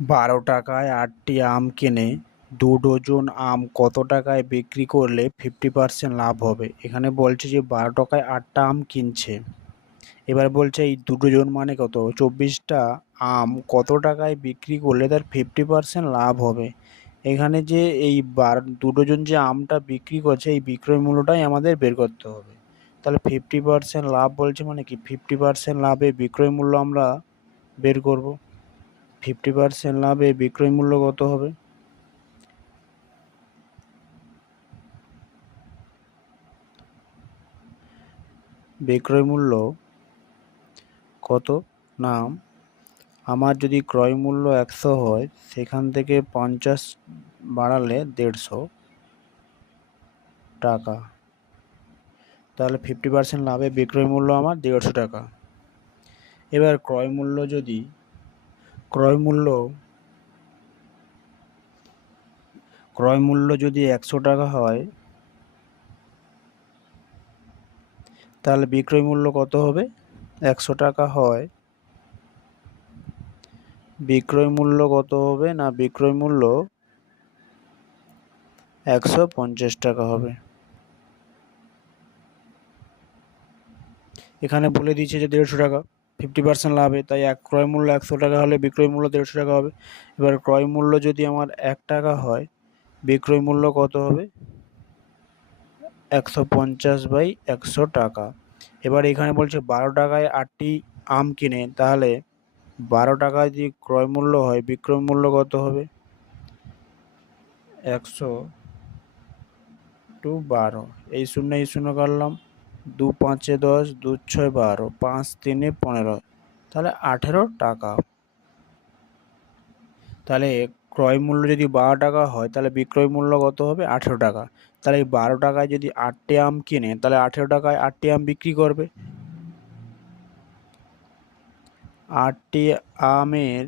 12 টাকায় 8টি আম কিনে 2 ডজন আম কত টাকায় বিক্রি করলে 50% লাভ হবে? এখানে বলছে যে 12 টাকায় 8টা আম কিনছে। এবার বলছে এই 2 ডজন মানে কত? 24টা আম কত টাকায় বিক্রি করলে তার 50% লাভ হবে? এখানে যে এই 2 ডজন যে আমটা বিক্রি করছে এই বিক্রয় মূল্যটাই আমাদের বের করতে হবে। তাহলে 50% লাভ বলছে মানে কি 50% লাভে বিক্রয় মূল্য আমরা বের করব। 50% লাভে বিক্রয় মূল্য কত হবে? বিক্রয় মূল্য কত? না, আমার যদি ক্রয় মূল্য 100 হয় সেখান থেকে 50 বাড়ালে 150 টাকা। তাহলে 50% লাভে বিক্রয় মূল্য আমার 150 টাকা। এবার ক্রয় মূল্য যদি 100 টাকা হয় তাহলে বিক্রয় মূল্য কত হবে? 100 টাকা হয়, বিক্রয় মূল্য কত হবে? না, বিক্রয় মূল্য 150 টাকা হবে। এখানে বলে দিয়েছে যে 150 টাকা 50% লাভে, তাই ক্রয় মূল্য 100 টাকা হলে বিক্রয় মূল্য 150 টাকা হবে। এবার ক্রয় মূল্য যদি আমার 1 টাকা হয় বিক্রয় মূল্য কত হবে? 150/100 টাকা। এবার এখানে বলছে 12 টাকায় 8টি আম কিনে, তাহলে 12 টাকায় যদি ক্রয় মূল্য হয় বিক্রয় মূল্য কত হবে? 100/12, এই শূন্য কাটলাম, 2 5 10, 2 6 12, 5 3 15, তাহলে 18 টাকা। তাহলে ক্রয় মূল্য যদি 12 টাকা হয় তাহলে বিক্রয় মূল্য কত হবে? 18 টাকা। তাহলে এই 12 টাকায় যদি 8টি আম কিনে তাহলে 18 টাকায় 8টি আম বিক্রি করবে। 8টি আমের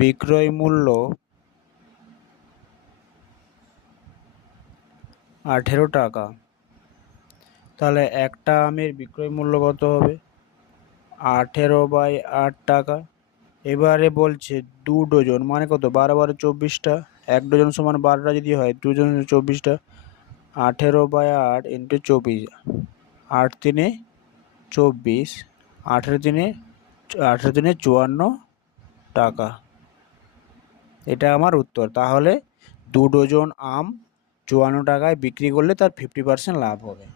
বিক্রয় মূল্য 18 টাকা। তাহলে একটা আমের বিক্রয় মূল্য কত হবে? 18/8 টাকা। এবারে বলছে 2 ডজন মানে কত? 12 12 24টা। 1 ডজন সমান 12টা যদি হয় 2 ডজন 24টা। 18/8 ইন্টু 24, 8 3 24, 18 3 54 টাকা। এটা আমার উত্তর। তাহলে 2 ডজন আম 54 টাকায় বিক্রি করলে তার 50% লাভ হবে।